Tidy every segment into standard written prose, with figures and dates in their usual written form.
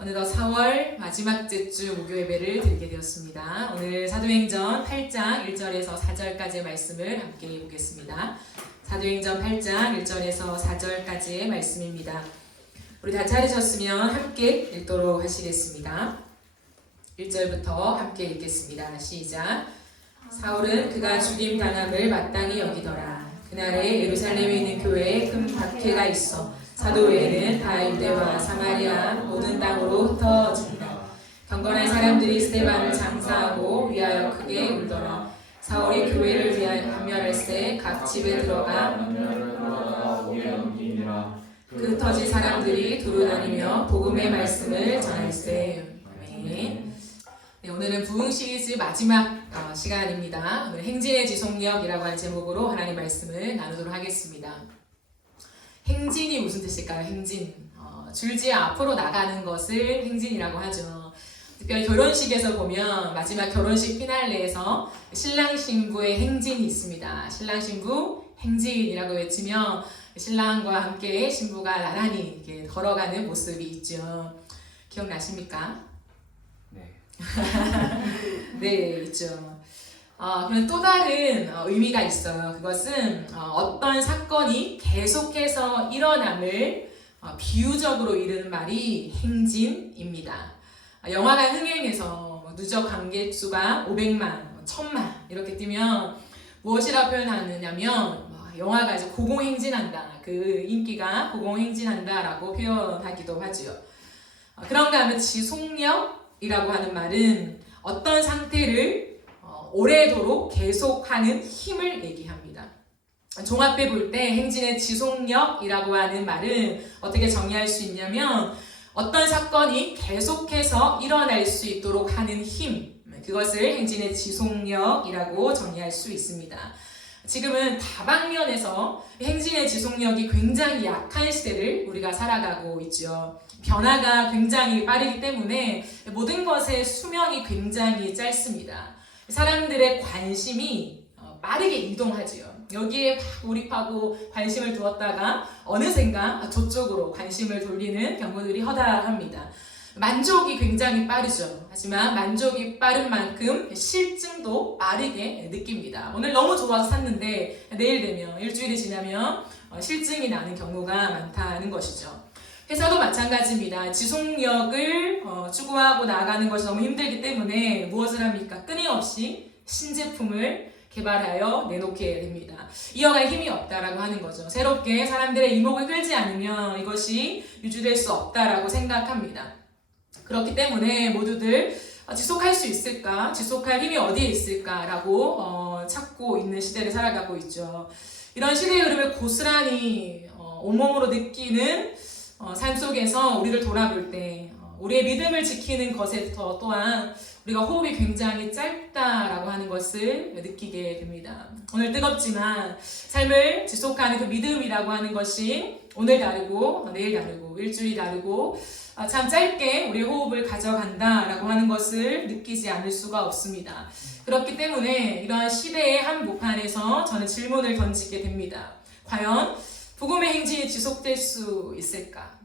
어느덧 4월 마지막 주 목요 예배를 드리게 되었습니다. 오늘 사도행전 8장 1절에서 4절까지의 말씀을 함께 보겠습니다. 사도행전 8장 1절에서 4절까지의 말씀입니다. 우리 다 차리셨으면 함께 읽도록 하시겠습니다. 1절부터 함께 읽겠습니다. 시작. 사울은 그가 죽임 당함을 마땅히 여기더라. 그날에 예루살렘에 있는 교회에 큰 박해가 있어 사도 외에는 다 유대와 사마리아 모든 땅으로 흩어진다. 경건한 사람들이 스데반을 장사하고 위하여 크게 울더라. 사울이 교회를 위하여 반멸할세 각 집에 들어가 그 흩어진 사람들이 두루다니며 복음의 말씀을 전할세. 아멘. 네, 오늘은 부흥 시리즈 마지막 시간입니다. 오늘 행진의 지속력이라고 하는 제목으로 하나님 말씀을 나누도록 하겠습니다. 행진이 무슨 뜻일까요? 행진. 줄지어 앞으로 나가는 것을 행진이라고 하죠. 특별히 결혼식에서 보면 마지막 결혼식 피날레에서 신랑 신부의 행진이 있습니다. 신랑 신부 행진이라고 외치며 신랑과 함께 신부가 나란히 이렇게 걸어가는 모습이 있죠. 기억나십니까? 네. 네, 있죠. 그런 또 다른 의미가 있어요. 그것은 어떤 사건이 계속해서 일어남을 비유적으로 이르는 말이 행진입니다. 영화가 흥행해서 누적 관객 수가 500만, 1000만 이렇게 뛰면 무엇이라고 표현하느냐면 영화가 이제 고공행진한다. 그 인기가 고공행진한다라고 표현하기도 하지요. 그런가 하면 지속력이라고 하는 말은 어떤 상태를 오래도록 계속하는 힘을 얘기합니다. 종합해 볼 때 행진의 지속력이라고 하는 말은 어떻게 정의할 수 있냐면 어떤 사건이 계속해서 일어날 수 있도록 하는 힘, 그것을 행진의 지속력이라고 정의할 수 있습니다. 지금은 다방면에서 행진의 지속력이 굉장히 약한 시대를 우리가 살아가고 있죠. 변화가 굉장히 빠르기 때문에 모든 것의 수명이 굉장히 짧습니다. 사람들의 관심이 빠르게 이동하지요. 여기에 막 몰입하고 관심을 두었다가 어느샌가 저쪽으로 관심을 돌리는 경우들이 허다합니다. 만족이 굉장히 빠르죠. 하지만 만족이 빠른 만큼 실증도 빠르게 느낍니다. 오늘 너무 좋아서 샀는데 내일 되면 일주일이 지나면 실증이 나는 경우가 많다는 것이죠. 회사도 마찬가지입니다. 지속력을 추구하고 나아가는 것이 너무 힘들기 때문에 무엇을 합니까? 끊임없이 신제품을 개발하여 내놓게 됩니다. 이어갈 힘이 없다라고 하는 거죠. 새롭게 사람들의 이목을 끌지 않으면 이것이 유지될 수 없다라고 생각합니다. 그렇기 때문에 모두들 지속할 수 있을까? 지속할 힘이 어디에 있을까라고 찾고 있는 시대를 살아가고 있죠. 이런 시대의 흐름을 고스란히 온몸으로 느끼는 삶 속에서 우리를 돌아볼 때 우리의 믿음을 지키는 것에 또한 우리가 호흡이 굉장히 짧다라고 하는 것을 느끼게 됩니다. 오늘 뜨겁지만 삶을 지속하는 그 믿음이라고 하는 것이 오늘 다르고 내일 다르고 일주일이 다르고 참 짧게 우리의 호흡을 가져간다라고 하는 것을 느끼지 않을 수가 없습니다. 그렇기 때문에 이러한 시대의 한복판에서 저는 질문을 던지게 됩니다. 과연 복음의 행진이 지속될 수 있을까?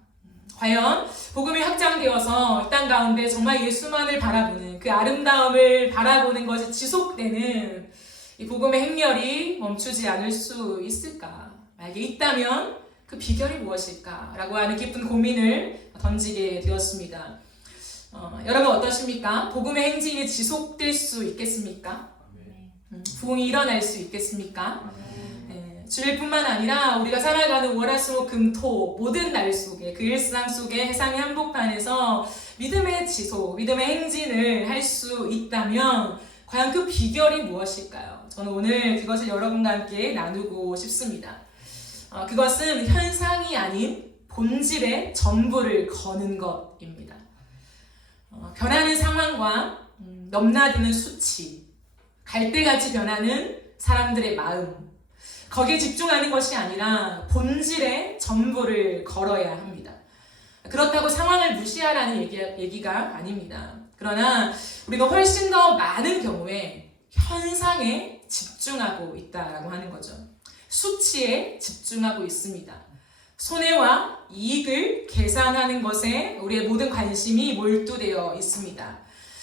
과연 복음이 확장되어서 이 땅 가운데 정말 예수만을 바라보는 그 아름다움을 바라보는 것이 지속되는 이 복음의 행렬이 멈추지 않을 수 있을까? 만약에 있다면 그 비결이 무엇일까? 라고 하는 깊은 고민을 던지게 되었습니다. 여러분 어떠십니까? 복음의 행진이 지속될 수 있겠습니까? 부흥이 일어날 수 있겠습니까? 주일뿐만 아니라 우리가 살아가는 월화수목금토 모든 날 속에 그 일상 속에 해상의 한복판에서 믿음의 지속, 믿음의 행진을 할 수 있다면 과연 그 비결이 무엇일까요? 저는 오늘 그것을 여러분과 함께 나누고 싶습니다. 그것은 현상이 아닌 본질의 전부를 거는 것입니다. 변하는 상황과 넘나드는 수치, 갈대같이 변하는 사람들의 마음, 거기에 집중하는 것이 아니라 본질의 전부를 걸어야 합니다. 그렇다고 상황을 무시하라는 얘기가 아닙니다. 그러나 우리가 훨씬 더 많은 경우에 현상에 집중하고 있다라고 하는 거죠. 수치에 집중하고 있습니다. 손해와 이익을 계산하는 것에 우리의 모든 관심이 몰두되어 있습니다.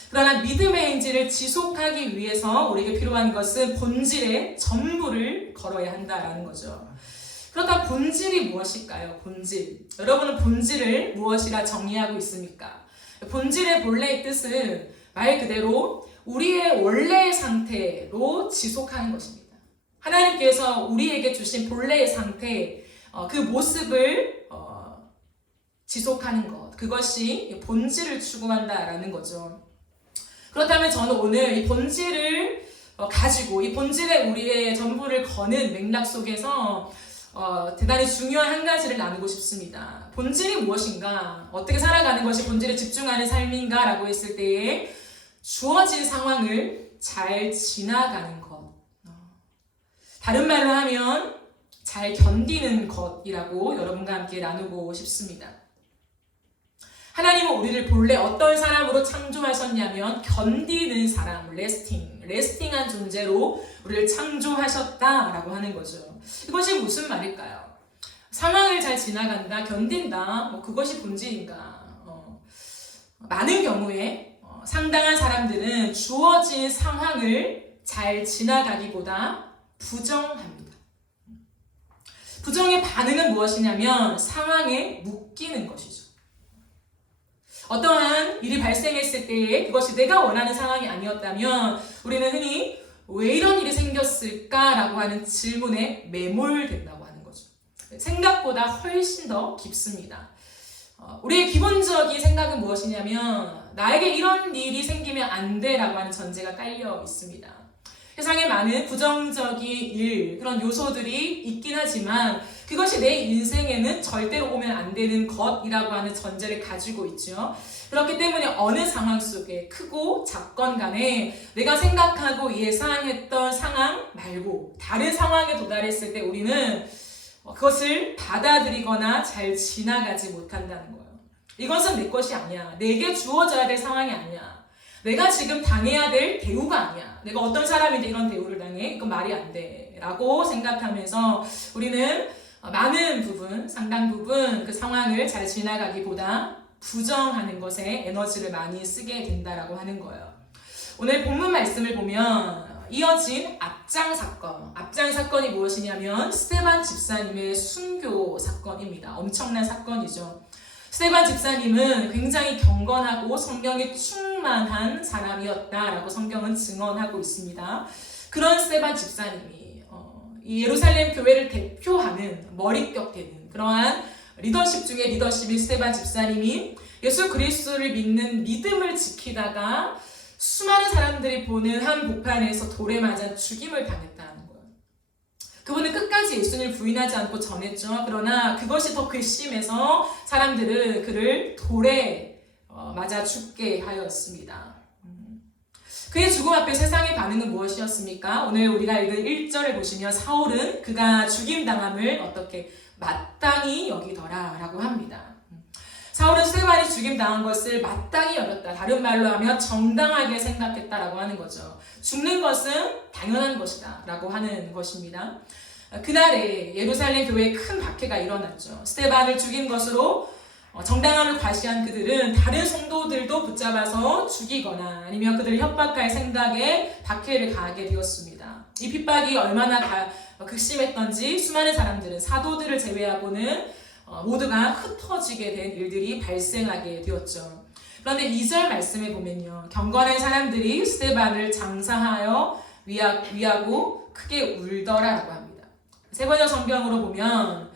그러나 믿음의 행진을 지속하기 위해서 우리에게 필요한 것은 본질의 전부를 걸어야 한다라는 거죠. 그렇다면 본질이 무엇일까요? 본질. 여러분은 본질을 무엇이라 정의하고 있습니까? 본질의 본래의 뜻은 말 그대로 우리의 원래의 상태로 지속하는 것입니다. 하나님께서 우리에게 주신 본래의 상태, 그 모습을 지속하는 것, 그것이 본질을 추구한다라는 거죠. 그렇다면 저는 오늘 이 본질을 가지고 이 본질에 우리의 전부를 거는 맥락 속에서 대단히 중요한 한 가지를 나누고 싶습니다. 본질이 무엇인가? 어떻게 살아가는 것이 본질에 집중하는 삶인가? 라고 했을 때에 주어진 상황을 잘 지나가는 것. 다른 말로 하면 잘 견디는 것이라고 여러분과 함께 나누고 싶습니다. 하나님은 우리를 본래 어떤 사람으로 창조하셨냐면 견디는 사람, 레스팅한 존재로 우리를 창조하셨다라고 하는 거죠. 이것이 무슨 말일까요? 상황을 잘 지나간다, 견딘다, 그것이 본질인가? 많은 경우에 상당한 사람들은 주어진 상황을 잘 지나가기보다 부정합니다. 부정의 반응은 무엇이냐면 상황에 묶이는 것이죠. 어떠한 일이 발생했을 때에 그것이 내가 원하는 상황이 아니었다면 우리는 흔히 왜 이런 일이 생겼을까라고 하는 질문에 매몰된다고 하는 거죠. 생각보다 훨씬 더 깊습니다. 우리의 기본적인 생각은 무엇이냐면 나에게 이런 일이 생기면 안 돼라고 하는 전제가 깔려 있습니다. 세상에 많은 부정적인 일, 그런 요소들이 있긴 하지만 그것이 내 인생에는 절대로 오면 안 되는 것이라고 하는 전제를 가지고 있죠. 그렇기 때문에 어느 상황 속에 크고 작건 간에 내가 생각하고 예상했던 상황 말고 다른 상황에 도달했을 때 우리는 그것을 받아들이거나 잘 지나가지 못한다는 거예요. 이것은 내 것이 아니야. 내게 주어져야 될 상황이 아니야. 내가 지금 당해야 될 대우가 아니야. 내가 어떤 사람인데 이런 대우를 당해? 이건 말이 안 돼. 라고 생각하면서 우리는 많은 부분, 상당 부분 그 상황을 잘 지나가기보다 부정하는 것에 에너지를 많이 쓰게 된다라고 하는 거예요. 오늘 본문 말씀을 보면 이어진 앞장 사건이 무엇이냐면 스데반 집사님의 순교 사건입니다. 엄청난 사건이죠. 스데반 집사님은 굉장히 경건하고 성령에 충만한 사람이었다라고 성경은 증언하고 있습니다. 그런 스데반 집사님이 이 예루살렘 교회를 대표하는 머리격 되는 그러한 리더십 중에 리더십인 스데반 집사님이 예수 그리스도를 믿는 믿음을 지키다가 수많은 사람들이 보는 한 복판에서 돌에 맞아 죽임을 당했다는 거예요. 그분은 끝까지 예수님을 부인하지 않고 전했죠. 그러나 그것이 더 괘씸해서 사람들은 그를 돌에 맞아 죽게 하였습니다. 그의 죽음 앞에 세상의 반응은 무엇이었습니까? 오늘 우리가 읽은 1절을 보시면 사울은 그가 죽임당함을 어떻게 마땅히 여기더라 라고 합니다. 사울은 스데반이 죽임당한 것을 마땅히 여겼다. 다른 말로 하면 정당하게 생각했다라고 하는 거죠. 죽는 것은 당연한 것이다 라고 하는 것입니다. 그날에 예루살렘 교회에 큰 박해가 일어났죠. 스데반을 죽인 것으로 정당함을 과시한 그들은 다른 성도들도 붙잡아서 죽이거나 아니면 그들을 협박할 생각에 박해를 가하게 되었습니다. 이 핍박이 얼마나 극심했던지 수많은 사람들은 사도들을 제외하고는 모두가 흩어지게 된 일들이 발생하게 되었죠. 그런데 2절 말씀에 보면요. 경건한 사람들이 스데반을 장사하여 위하고 크게 울더라라고 합니다. 세번역 성경으로 보면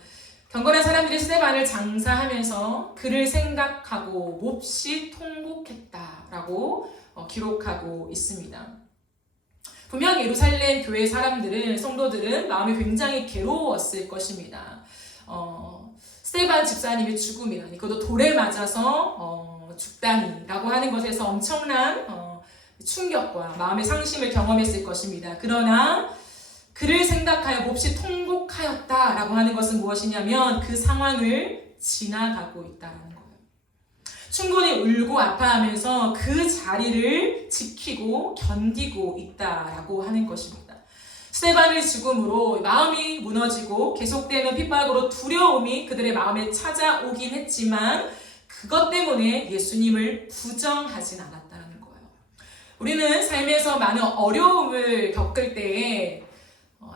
경건한 사람들이 스데반을 장사하면서 그를 생각하고 몹시 통곡했다라고 기록하고 있습니다. 분명 예루살렘 교회 사람들은 성도들은 마음이 굉장히 괴로웠을 것입니다. 스데반 집사님의 죽음이라니 그것도 돌에 맞아서 죽다니라고 하는 것에서 엄청난 충격과 마음의 상심을 경험했을 것입니다. 그러나 그를 생각하여 몹시 통곡하였다라고 하는 것은 무엇이냐면 그 상황을 지나가고 있다는 거예요. 충분히 울고 아파하면서 그 자리를 지키고 견디고 있다라고 하는 것입니다. 스데반의 죽음으로 마음이 무너지고 계속되는 핍박으로 두려움이 그들의 마음에 찾아오긴 했지만 그것 때문에 예수님을 부정하진 않았다는 거예요. 우리는 삶에서 많은 어려움을 겪을 때에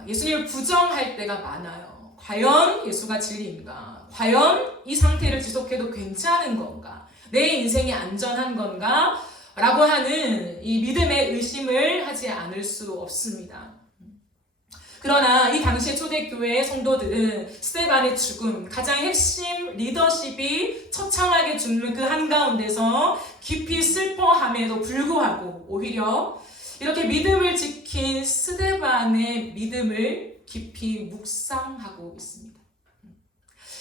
예수님을 부정할 때가 많아요. 과연 예수가 진리인가? 과연 이 상태를 지속해도 괜찮은 건가? 내 인생이 안전한 건가? 라고 하는 이 믿음의 의심을 하지 않을 수 없습니다. 그러나 이 당시의 초대교회의 성도들은 스데반의 죽음, 가장 핵심 리더십이 처참하게 죽는 그 한가운데서 깊이 슬퍼함에도 불구하고 오히려 이렇게 믿음을 지킨 스데반의 믿음을 깊이 묵상하고 있습니다.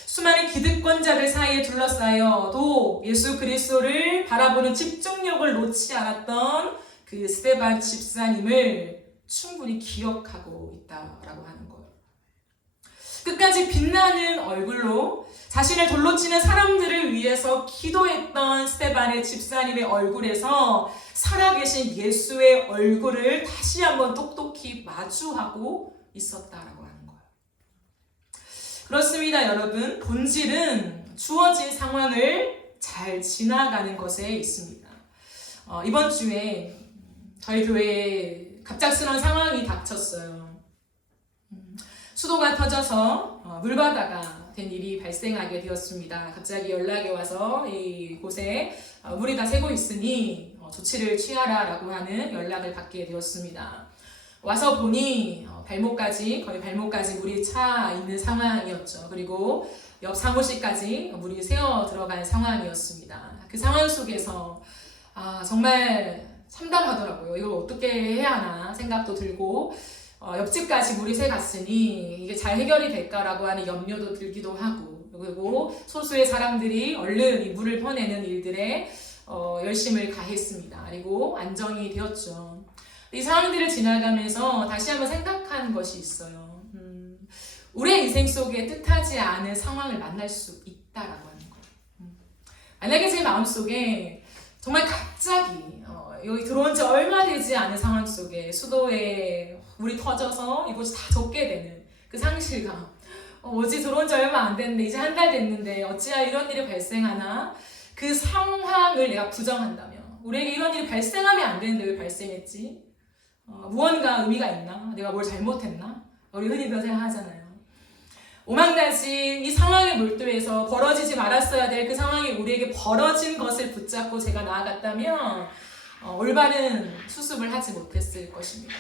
수많은 기득권자들 사이에 둘러싸여도 예수 그리스도를 바라보는 집중력을 놓지 않았던 그 스데반 집사님을 충분히 기억하고 있다라고 하는 거예요. 끝까지 빛나는 얼굴로 자신을 돌로 치는 사람들을 위해서 기도했던 스데반의 집사님의 얼굴에서 살아계신 예수의 얼굴을 다시 한번 똑똑히 마주하고 있었다라고 하는 거예요. 그렇습니다, 여러분. 본질은 주어진 상황을 잘 지나가는 것에 있습니다. 이번 주에 저희 교회에 갑작스러운 상황이 닥쳤어요. 수도가 터져서 물바다가 된 일이 발생하게 되었습니다. 갑자기 연락이 와서 이곳에 물이 다 새고 있으니 조치를 취하라라고 하는 연락을 받게 되었습니다. 와서 보니 거의 발목까지 물이 차 있는 상황이었죠. 그리고 옆 사무실까지 물이 새어 들어간 상황이었습니다. 그 상황 속에서 정말 참담하더라고요. 이걸 어떻게 해야 하나 생각도 들고 옆집까지 물이 새 갔으니 이게 잘 해결이 될까라고 하는 염려도 들기도 하고, 그리고 소수의 사람들이 얼른 이 물을 퍼내는 일들에 열심을 가했습니다. 그리고 안정이 되었죠. 이 상황들을 지나가면서 다시 한번 생각한 것이 있어요. 우리의 인생 속에 뜻하지 않은 상황을 만날 수 있다라고 하는 거예요. 만약에 제 마음속에 정말 갑자기 여기 들어온 지 얼마 되지 않은 상황 속에 수도에 물이 터져서 이곳이 다 젖게 되는 그 상실감, 어제 들어온 지 얼마 안 됐는데 이제 한 달 됐는데 어찌야 이런 일이 발생하나, 그 상황을 내가 부정한다면, 우리에게 이런 일이 발생하면 안 되는데 왜 발생했지? 무언가 의미가 있나? 내가 뭘 잘못했나? 우리 흔히 그런 생각 하잖아요. 오만가지 이 상황에 몰두해서 벌어지지 말았어야 될 그 상황이 우리에게 벌어진 것을 붙잡고 제가 나아갔다면 올바른 수습을 하지 못했을 것입니다.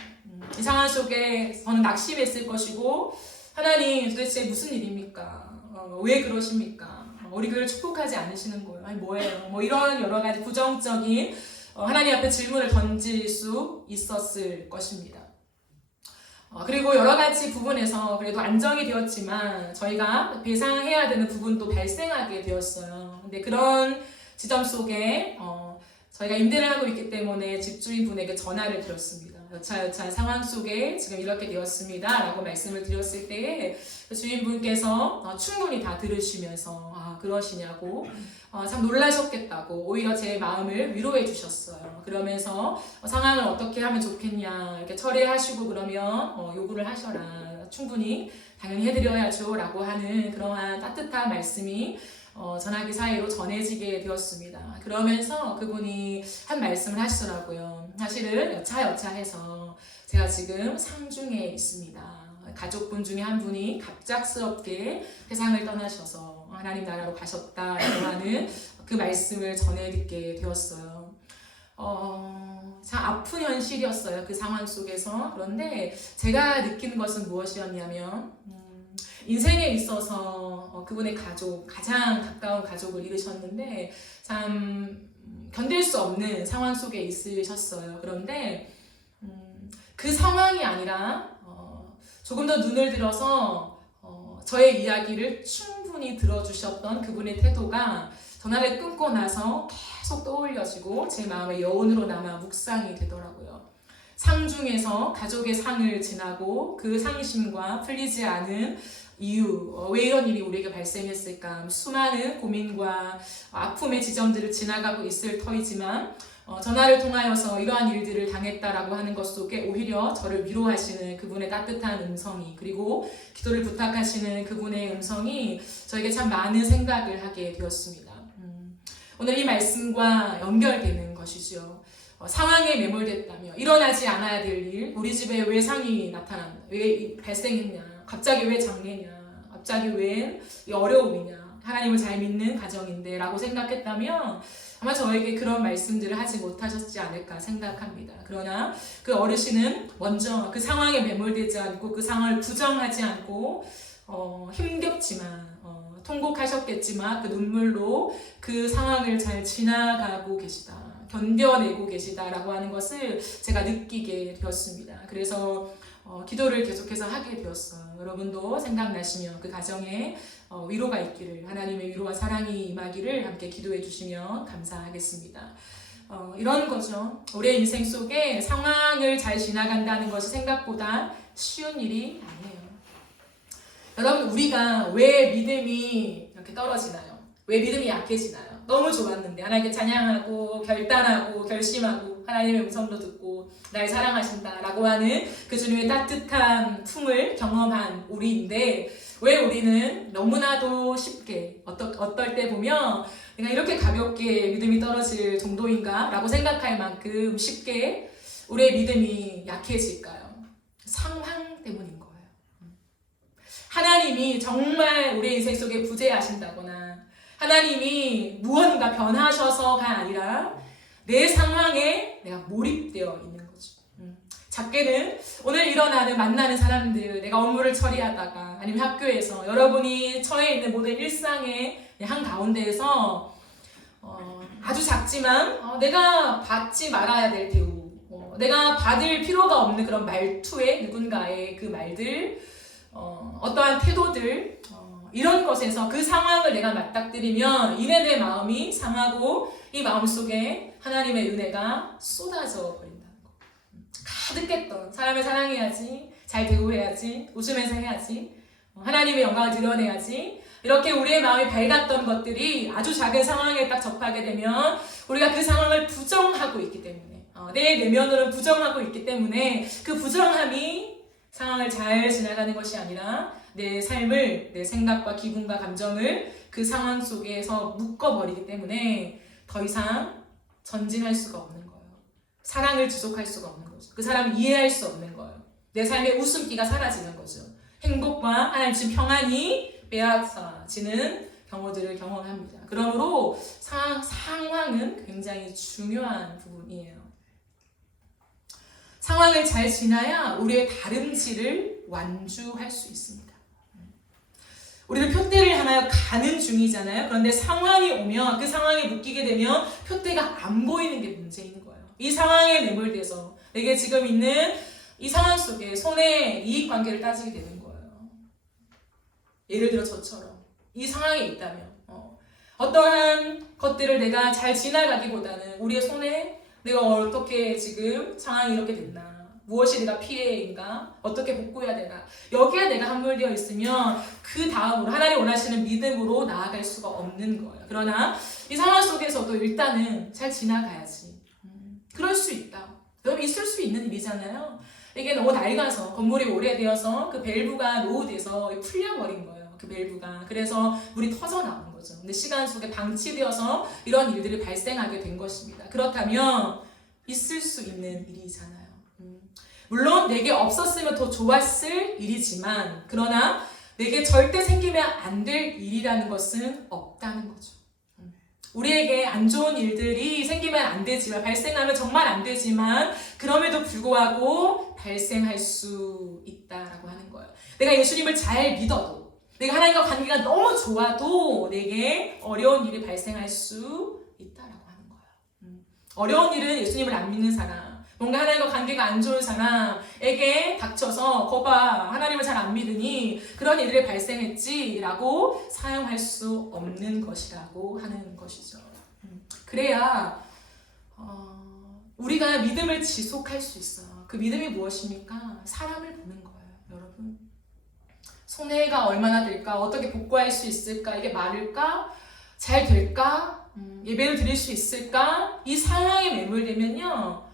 이 상황 속에 저는 낙심했을 것이고, 하나님 도대체 무슨 일입니까? 왜 그러십니까? 우리 교회를 축복하지 않으시는 거예요? 아니 뭐예요? 이런 여러 가지 부정적인 하나님 앞에 질문을 던질 수 있었을 것입니다. 그리고 여러 가지 부분에서 그래도 안정이 되었지만 저희가 배상해야 되는 부분도 발생하게 되었어요. 근데 그런 지점 속에 저희가 임대를 하고 있기 때문에 집주인분에게 전화를 드렸습니다. 여차여차 상황 속에 지금 이렇게 되었습니다 라고 말씀을 드렸을 때에 주인분께서 충분히 다 들으시면서 그러시냐고 참 놀라셨겠다고 오히려 제 마음을 위로해 주셨어요. 그러면서 상황을 어떻게 하면 좋겠냐 이렇게 처리하시고 그러면 요구를 하셔라, 충분히 당연히 해드려야죠 라고 하는 그러한 따뜻한 말씀이 전화기 사이로 전해지게 되었습니다. 그러면서 그분이 한 말씀을 하시더라고요. 사실은 여차여차해서 제가 지금 상중에 있습니다. 가족분 중에 한 분이 갑작스럽게 세상을 떠나셔서 하나님 나라로 가셨다라고 하는 그 말씀을 전해 듣게 되었어요. 참 아픈 현실이었어요. 그 상황 속에서. 그런데 제가 느낀 것은 무엇이었냐면 인생에 있어서 그분의 가족, 가장 가까운 가족을 잃으셨는데 참 견딜 수 없는 상황 속에 있으셨어요. 그런데 그 상황이 아니라 조금 더 눈을 들어서 저의 이야기를 충분히 들어주셨던 그분의 태도가 전화를 끊고 나서 계속 떠올려지고 제 마음의 여운으로 남아 묵상이 되더라고요. 상중에서 가족의 상을 지나고 그 상심과 풀리지 않은 이유, 왜 이런 일이 우리에게 발생했을까? 수많은 고민과 아픔의 지점들을 지나가고 있을 터이지만 전화를 통하여서 이러한 일들을 당했다라고 하는 것 속에 오히려 저를 위로하시는 그분의 따뜻한 음성이, 그리고 기도를 부탁하시는 그분의 음성이 저에게 참 많은 생각을 하게 되었습니다. 오늘 이 말씀과 연결되는 것이죠. 상황에 매몰됐다며 일어나지 않아야 될 일, 우리 집에 왜 상이 나타났나, 왜 발생했냐, 갑자기 왜 장례냐, 갑자기 왜 어려움이냐, 하나님을 잘 믿는 가정인데 라고 생각했다면 아마 저에게 그런 말씀들을 하지 못하셨지 않을까 생각합니다. 그러나 그 어르신은 먼저 그 상황에 매몰되지 않고 그 상황을 부정하지 않고 힘겹지만 통곡하셨겠지만 그 눈물로 그 상황을 잘 지나가고 계시다, 견뎌내고 계시다라고 하는 것을 제가 느끼게 되었습니다. 그래서 기도를 계속해서 하게 되었어요. 여러분도 생각나시면 그 가정에 위로가 있기를, 하나님의 위로와 사랑이 임하기를 함께 기도해 주시면 감사하겠습니다. 이런 거죠. 우리의 인생 속에 상황을 잘 지나간다는 것이 생각보다 쉬운 일이 아니에요. 여러분, 우리가 왜 믿음이 이렇게 떨어지나요? 왜 믿음이 약해지나요? 너무 좋았는데 하나님께 찬양하고 결단하고 결심하고 하나님의 음성도 듣고 날 사랑하신다라고 하는 그 주님의 따뜻한 품을 경험한 우리인데, 왜 우리는 너무나도 쉽게 어떨 때 보면 내가 이렇게 가볍게 믿음이 떨어질 정도인가 라고 생각할 만큼 쉽게 우리의 믿음이 약해질까요? 상황 때문인 거예요. 하나님이 정말 우리의 인생 속에 부재하신다거나 하나님이 무언가 변하셔서가 아니라 내 상황에 내가 몰입되어 있는 거죠. 작게는 오늘 일어나는 만나는 사람들, 내가 업무를 처리하다가 아니면 학교에서 여러분이 처해 있는 모든 일상의 한가운데에서 아주 작지만 내가 받지 말아야 될 대우, 내가 받을 필요가 없는 그런 말투에 누군가의 그 말들, 어떠한 태도들, 이런 것에서 그 상황을 내가 맞닥뜨리면 이내 내 마음이 상하고 이 마음속에 하나님의 은혜가 쏟아져 버린다는 거. 가득했던 사람을 사랑해야지, 잘 대우해야지, 웃으면서 해야지, 하나님의 영광을 드러내야지, 이렇게 우리의 마음이 밝았던 것들이 아주 작은 상황에 딱 접하게 되면 우리가 그 상황을 부정하고 있기 때문에, 내 내면으로는 부정하고 있기 때문에 그 부정함이 상황을 잘 지나가는 것이 아니라 내 삶을, 내 생각과 기분과 감정을 그 상황 속에서 묶어버리기 때문에 더 이상 전진할 수가 없는 거예요. 사랑을 지속할 수가 없는 거죠. 그 사람을 이해할 수 없는 거예요. 내 삶의 웃음기가 사라지는 거죠. 행복과 하나님 주신 평안이 빼앗아지는 경우들을 경험합니다. 그러므로 상황은 굉장히 중요한 부분이에요. 상황을 잘 지나야 우리의 다름질을 완주할 수 있습니다. 우리는 표대를 하나 가는 중이잖아요. 그런데 상황이 오면 그 상황에 묶이게 되면 표대가 안 보이는 게 문제인 거예요. 이 상황에 매몰돼서 내게 지금 있는 이 상황 속에 손해 이익관계를 따지게 되는 거예요. 예를 들어 저처럼 이 상황에 있다면 어떠한 것들을 내가 잘 지나가기보다는 우리의 손해, 내가 어떻게 지금 상황이 이렇게 됐나, 무엇이 내가 피해인가, 어떻게 복구해야 되나, 여기에 내가 함몰되어 있으면 그 다음으로 하나님 원하시는 믿음으로 나아갈 수가 없는 거예요. 그러나 이 상황 속에서도 일단은 잘 지나가야지. 그럴 수 있다. 여러분, 있을 수 있는 일이잖아요. 이게 너무 낡아서 건물이 오래되어서 그 밸브가 노후돼서 풀려버린 거예요. 그 밸브가. 그래서 물이 터져 나온 거죠. 근데 시간 속에 방치되어서 이런 일들이 발생하게 된 것입니다. 그렇다면 있을 수 있는 일이잖아요. 물론 내게 없었으면 더 좋았을 일이지만, 그러나 내게 절대 생기면 안 될 일이라는 것은 없다는 거죠. 우리에게 안 좋은 일들이 생기면 안 되지만, 발생하면 정말 안 되지만, 그럼에도 불구하고 발생할 수 있다라고 하는 거예요. 내가 예수님을 잘 믿어도, 내가 하나님과 관계가 너무 좋아도 내게 어려운 일이 발생할 수 있다라고 하는 거예요. 어려운 일은 예수님을 안 믿는 사람, 뭔가 하나님과 관계가 안 좋은 사람에게 닥쳐서 거봐, 하나님을 잘 안 믿으니 그런 일들이 발생했지라고 사용할 수 없는 것이라고 하는 것이죠. 그래야 우리가 믿음을 지속할 수 있어요. 그 믿음이 무엇입니까? 사람을 보는 거예요, 여러분. 손해가 얼마나 될까? 어떻게 복구할 수 있을까? 이게 많을까? 잘 될까? 예배를 드릴 수 있을까? 이 상황에 매몰되면요,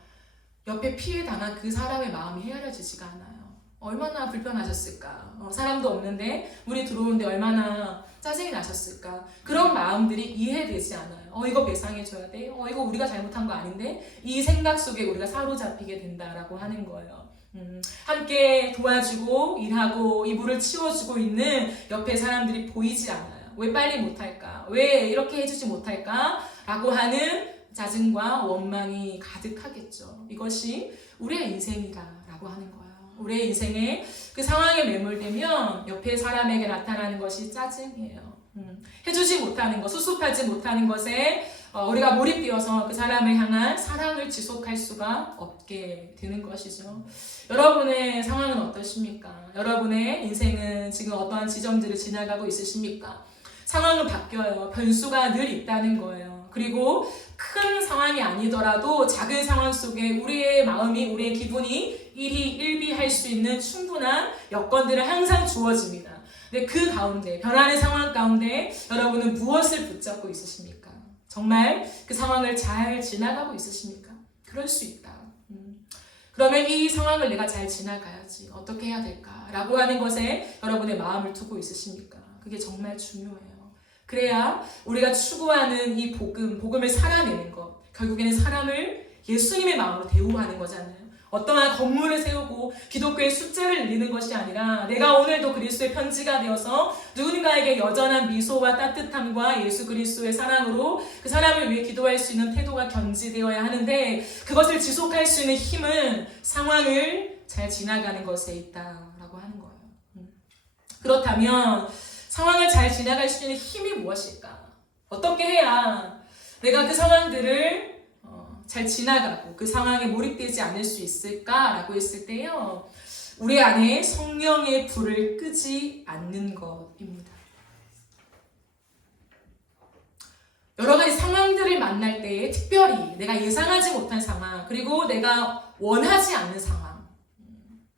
옆에 피해 당한 그 사람의 마음이 헤아려지지가 않아요. 얼마나 불편하셨을까? 사람도 없는데 물이 들어오는데 얼마나 짜증이 나셨을까? 그런 마음들이 이해되지 않아요. 이거 배상해줘야 돼? 이거 우리가 잘못한 거 아닌데? 이 생각 속에 우리가 사로잡히게 된다라고 하는 거예요. 함께 도와주고 일하고 이 물을 치워주고 있는 옆에 사람들이 보이지 않아요. 왜 빨리 못할까? 왜 이렇게 해주지 못할까? 라고 하는 짜증과 원망이 가득하겠죠. 이것이 우리의 인생이다라고 하는 거예요. 우리의 인생에 그 상황에 매몰되면 옆에 사람에게 나타나는 것이 짜증이에요. 해주지 못하는 것, 수습하지 못하는 것에 우리가 몰입되어서 그 사람을 향한 사랑을 지속할 수가 없게 되는 것이죠. 여러분의 상황은 어떠십니까? 여러분의 인생은 지금 어떠한 지점들을 지나가고 있으십니까? 상황은 바뀌어요. 변수가 늘 있다는 거예요. 그리고 큰 상황이 아니더라도 작은 상황 속에 우리의 마음이, 우리의 기분이 일희일비할 수 있는 충분한 여건들은 항상 주어집니다. 근데 그 가운데, 변하는 상황 가운데 여러분은 무엇을 붙잡고 있으십니까? 정말 그 상황을 잘 지나가고 있으십니까? 그럴 수 있다. 그러면 이 상황을 내가 잘 지나가야지. 어떻게 해야 될까? 라고 하는 것에 여러분의 마음을 두고 있으십니까? 그게 정말 중요해요. 그래야 우리가 추구하는 이 복음을 살아내는 것, 결국에는 사람을 예수님의 마음으로 대우하는 거잖아요. 어떠한 건물을 세우고 기독교의 숫자를 늘리는 것이 아니라 내가 오늘도 그리스도의 편지가 되어서 누군가에게 여전한 미소와 따뜻함과 예수 그리스도의 사랑으로 그 사람을 위해 기도할 수 있는 태도가 견지되어야 하는데, 그것을 지속할 수 있는 힘은 상황을 잘 지나가는 것에 있다라고 하는 거예요. 그렇다면 상황을 잘 지나갈 수 있는 힘이 무엇일까? 어떻게 해야 내가 그 상황들을 잘 지나가고 그 상황에 몰입되지 않을 수 있을까라고 했을 때요, 우리 안에 성령의 불을 끄지 않는 것입니다. 여러 가지 상황들을 만날 때 특별히 내가 예상하지 못한 상황, 그리고 내가 원하지 않는 상황,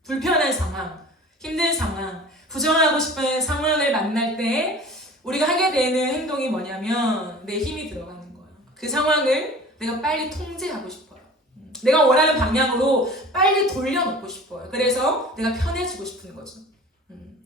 불편한 상황, 힘든 상황, 부정하고 싶은 상황을 만날 때 우리가 하게 되는 행동이 뭐냐면 내 힘이 들어가는 거예요. 그 상황을 내가 빨리 통제하고 싶어요. 내가 원하는 방향으로 빨리 돌려놓고 싶어요. 그래서 내가 편해지고 싶은 거죠.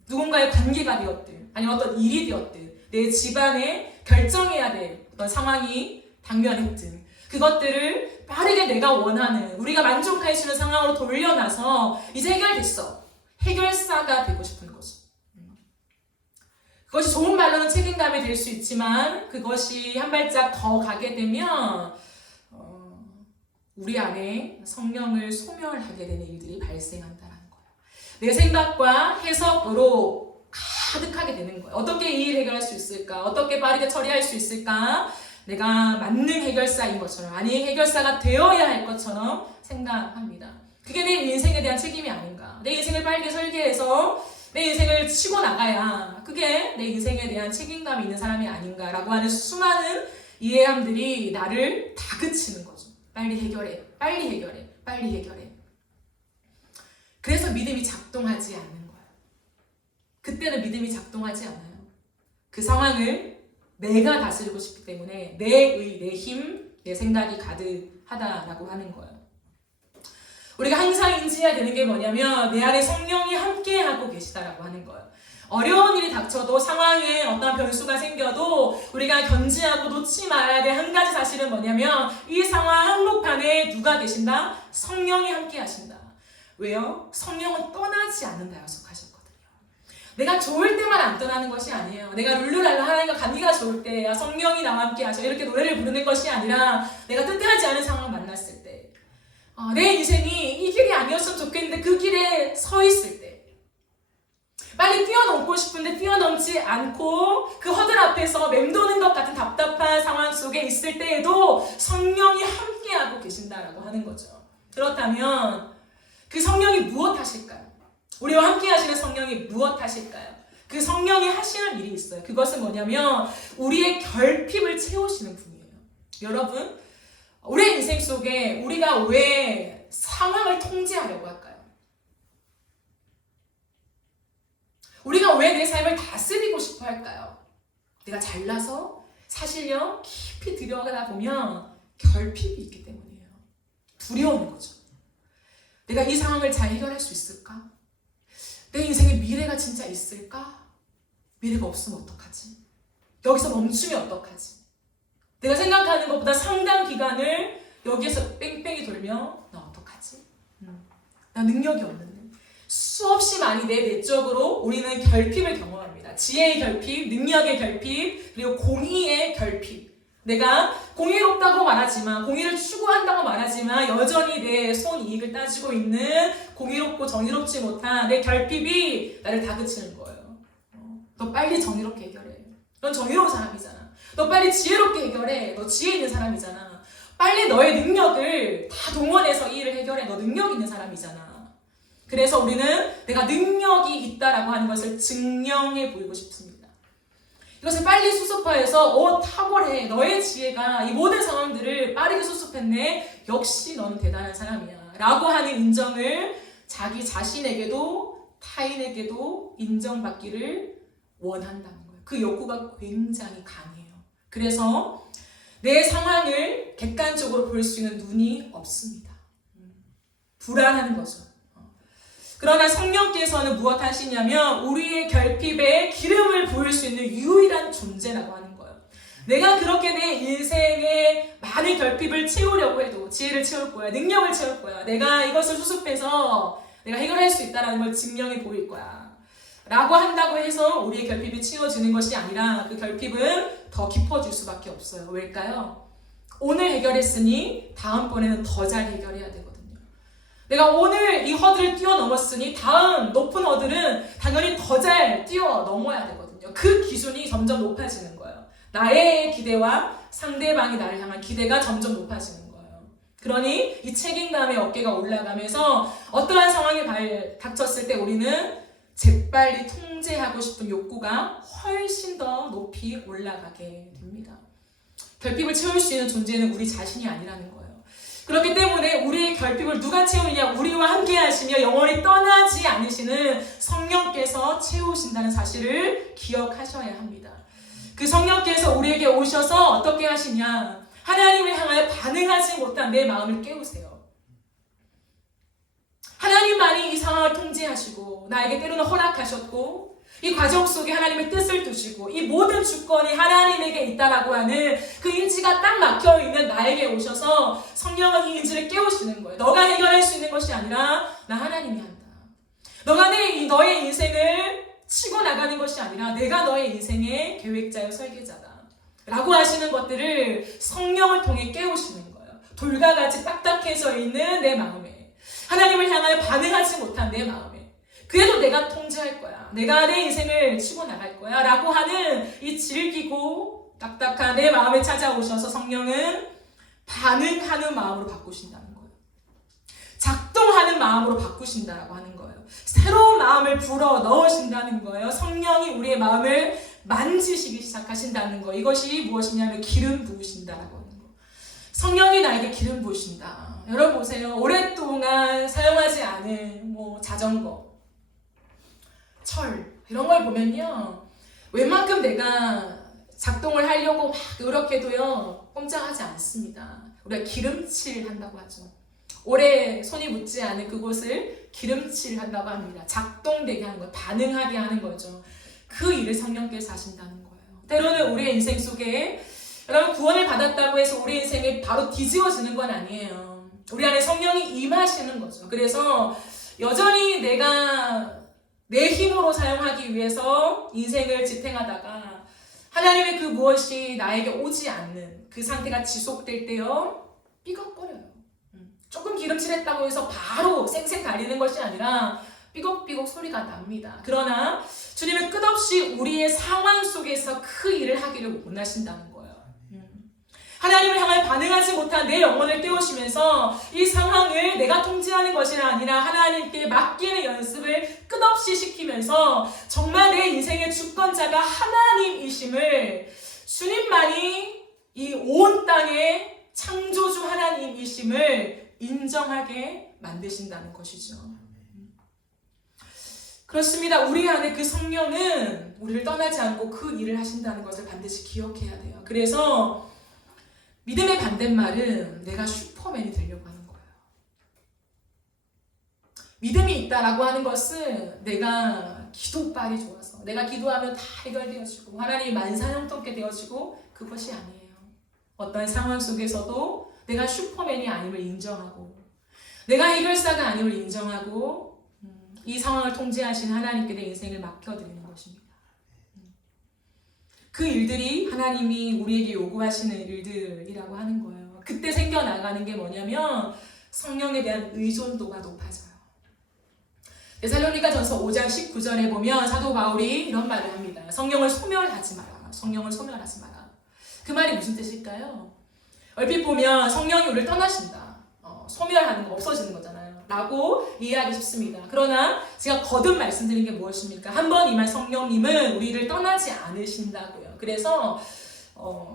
누군가의 관계가 되었든 아니면 어떤 일이 되었든 내 집안에 결정해야 될 어떤 상황이 당면했든 그것들을 빠르게 내가 원하는, 우리가 만족할 수 있는 상황으로 돌려놔서 이제 해결됐어. 해결사가 되고 싶은 거죠. 그것이 좋은 말로는 책임감이 될 수 있지만 그것이 한 발짝 더 가게 되면 우리 안에 성령을 소멸하게 되는 일들이 발생한다는 거예요. 내 생각과 해석으로 가득하게 되는 거예요. 어떻게 이 일 해결할 수 있을까? 어떻게 빠르게 처리할 수 있을까? 내가 맞는 해결사인 것처럼, 아니 해결사가 되어야 할 것처럼 생각합니다. 그게 내 인생에 대한 책임이 아닌가? 내 인생을 빠르게 설계해서 내 인생을 치고 나가야 그게 내 인생에 대한 책임감이 있는 사람이 아닌가라고 하는 수많은 이해함들이 나를 다그치는 거죠. 빨리 해결해, 빨리 해결해, 빨리 해결해. 그래서 믿음이 작동하지 않는 거예요. 그때는 믿음이 작동하지 않아요. 그 상황을 내가 다스리고 싶기 때문에 내 의, 내 힘, 내 생각이 가득하다라고 하는 거예요. 우리가 항상 인지해야 되는 게 뭐냐면 내 안에 성령이 함께하고 계시다라고 하는 거예요. 어려운 일이 닥쳐도, 상황에 어떤 변수가 생겨도 우리가 견지하고 놓지 말아야 될 한 가지 사실은 뭐냐면 이 상황 한복판에 누가 계신다? 성령이 함께 하신다. 왜요? 성령은 떠나지 않는다 약속하셨거든요. 내가 좋을 때만 안 떠나는 것이 아니에요. 내가 룰루랄라 하나님과 감기가 좋을 때 성령이 나와 함께 하셔 이렇게 노래를 부르는 것이 아니라 내가 뜻하지 않은 상황을 만났을 때, 내 인생이 이 길이 아니었으면 좋겠는데 그 길에 서 있을 때, 빨리 뛰어넘고 싶은데 뛰어넘지 않고 그 허들 앞에서 맴도는 것 같은 답답한 상황 속에 있을 때에도 성령이 함께하고 계신다라고 하는 거죠. 그렇다면 그 성령이 무엇 하실까요? 우리와 함께 하시는 성령이 무엇 하실까요? 그 성령이 하시는 일이 있어요. 그것은 뭐냐면 우리의 결핍을 채우시는 분이에요. 여러분, 우리의 인생 속에 우리가 왜 상황을 통제하려고 할까요? 우리가 왜 내 삶을 다스리고 싶어 할까요? 내가 잘나서, 사실요, 깊이 들여가다 보면 결핍이 있기 때문이에요. 두려운 거죠. 내가 이 상황을 잘 해결할 수 있을까? 내 인생에 미래가 진짜 있을까? 미래가 없으면 어떡하지? 여기서 멈추면 어떡하지? 내가 생각하는 것보다 상당 기간을 여기에서 뺑뺑이 돌면 나 어떡하지? 나 능력이 없는데. 수없이 많이 내 내적으로 우리는 결핍을 경험합니다. 지혜의 결핍, 능력의 결핍, 그리고 공의의 결핍. 내가 공의롭다고 말하지만, 공의를 추구한다고 말하지만 여전히 내 손이익을 따지고 있는 공의롭고 정의롭지 못한 내 결핍이 나를 다그치는 거예요. 너 빨리 정의롭게 해결해. 넌 정의로운 사람이잖아. 너 빨리 지혜롭게 해결해. 너 지혜 있는 사람이잖아. 빨리 너의 능력을 다 동원해서 이 일을 해결해. 너 능력 있는 사람이잖아. 그래서 우리는 내가 능력이 있다라고 하는 것을 증명해 보이고 싶습니다. 이것을 빨리 수습화해서 탁월해. 너의 지혜가 이 모든 상황들을 빠르게 수습했네. 역시 너는 대단한 사람이야. 라고 하는 인정을 자기 자신에게도 타인에게도 인정받기를 원한다는 거예요. 그 욕구가 굉장히 강해요. 그래서 내 상황을 객관적으로 볼 수 있는 눈이 없습니다. 불안한 거죠. 그러나 성령께서는 무엇 하시냐면 우리의 결핍에 기름을 부을 수 있는 유일한 존재라고 하는 거예요. 내가 그렇게 내 인생에 많은 결핍을 채우려고 해도 지혜를 채울 거야. 능력을 채울 거야. 내가 이것을 수습해서 내가 해결할 수 있다는 걸 증명해 보일 거야. 라고 한다고 해서 우리의 결핍이 채워지는 것이 아니라 그 결핍은 더 깊어질 수밖에 없어요. 왜일까요? 오늘 해결했으니 다음번에는 더 잘 해결해야 되거든요. 내가 오늘 이 허들을 뛰어넘었으니 다음 높은 허들은 당연히 더 잘 뛰어넘어야 되거든요. 그 기준이 점점 높아지는 거예요. 나의 기대와 상대방이 나를 향한 기대가 점점 높아지는 거예요. 그러니 이 책임감의 어깨가 올라가면서 어떠한 상황이 닥쳤을 때 우리는 재빨리 통제하고 싶은 욕구가 훨씬 더 높이 올라가게 됩니다. 결핍을 채울 수 있는 존재는 우리 자신이 아니라는 거예요. 그렇기 때문에 우리의 결핍을 누가 채우느냐? 우리와 함께 하시며 영원히 떠나지 않으시는 성령께서 채우신다는 사실을 기억하셔야 합니다. 그 성령께서 우리에게 오셔서 어떻게 하시냐? 하나님을 향하여 반응하지 못한 내 마음을 깨우세요. 하나님만이 이 상황을 통제하시고 나에게 때로는 허락하셨고 이 과정 속에 하나님의 뜻을 두시고 이 모든 주권이 하나님에게 있다라고 하는 그 인지가 딱 막혀있는 나에게 오셔서 성령은 이 인지를 깨우시는 거예요. 너가 해결할 수 있는 것이 아니라 나 하나님이 한다. 너가 너의 인생을 치고 나가는 것이 아니라 내가 너의 인생의 계획자요 설계자다. 라고 하시는 것들을 성령을 통해 깨우시는 거예요. 돌과 같이 딱딱해져 있는 내 마음에 하나님을 향하여 반응하지 못한 내 마음에 그래도 내가 통제할 거야. 내가 내 인생을 치고 나갈 거야. 라고 하는 이 질기고 딱딱한 내 마음에 찾아오셔서 성령은 반응하는 마음으로 바꾸신다는 거예요. 작동하는 마음으로 바꾸신다라고 하는 거예요. 새로운 마음을 불어 넣으신다는 거예요. 성령이 우리의 마음을 만지시기 시작하신다는 거. 이것이 무엇이냐면 기름 부으신다라고 하는 거. 성령이 나에게 기름 부으신다. 여러분 보세요. 오랫동안 사용하지 않은 자전거, 철 이런 걸 보면요. 웬만큼 내가 작동을 하려고 막 노력해도요. 꼼짝하지 않습니다. 우리가 기름칠 한다고 하죠. 오래 손이 묻지 않은 그곳을 기름칠 한다고 합니다. 작동되게 하는 거예요. 반응하게 하는 거죠. 그 일을 성령께서 하신다는 거예요. 때로는 우리의 인생 속에 여러분 구원을 받았다고 해서 우리 인생이 바로 뒤집어지는 건 아니에요. 우리 안에 성령이 임하시는 거죠. 그래서 여전히 내가 내 힘으로 사용하기 위해서 인생을 지탱하다가 하나님의 그 무엇이 나에게 오지 않는 그 상태가 지속될 때요. 삐걱거려요. 조금 기름칠했다고 해서 바로 쌩쌩 달리는 것이 아니라 삐걱삐걱 소리가 납니다. 그러나 주님은 끝없이 우리의 상황 속에서 그 일을 하기를 원하신다는 거예요. 하나님을 향해 반응하지 못한 내 영혼을 깨우시면서 이 상황을 내가 통제하는 것이 아니라 하나님께 맡기는 연습을 끝없이 시키면서 정말 내 인생의 주권자가 하나님이심을 주님만이 이 온 땅의 창조주 하나님이심을 인정하게 만드신다는 것이죠. 그렇습니다. 우리 안에 그 성령은 우리를 떠나지 않고 그 일을 하신다는 것을 반드시 기억해야 돼요. 그래서 믿음의 반대말은 내가 슈퍼맨이 되려고 하는 거예요. 믿음이 있다라고 하는 것은 내가 기도빨이 좋아서 내가 기도하면 다 해결되어지고 하나님이 만사형통케 되어지고 그것이 아니에요. 어떤 상황 속에서도 내가 슈퍼맨이 아님을 인정하고 내가 해결사가 아님을 인정하고 이 상황을 통제하신 하나님께 내 인생을 맡겨드리는 것입니다. 그 일들이 하나님이 우리에게 요구하시는 일들이라고 하는 거예요. 그때 생겨나가는 게 뭐냐면 성령에 대한 의존도가 높아져요. 데살로니가전서 5장 19절에 보면 사도 바울이 이런 말을 합니다. 성령을 소멸하지 마라. 성령을 소멸하지 마라. 그 말이 무슨 뜻일까요? 얼핏 보면 성령이 우리를 떠나신다. 소멸하는 거, 없어지는 거잖아요. 라고 이해하기 쉽습니다. 그러나 제가 거듭 말씀드린 게 무엇입니까? 한 번 임한 성령님은 우리를 떠나지 않으신다고요. 그래서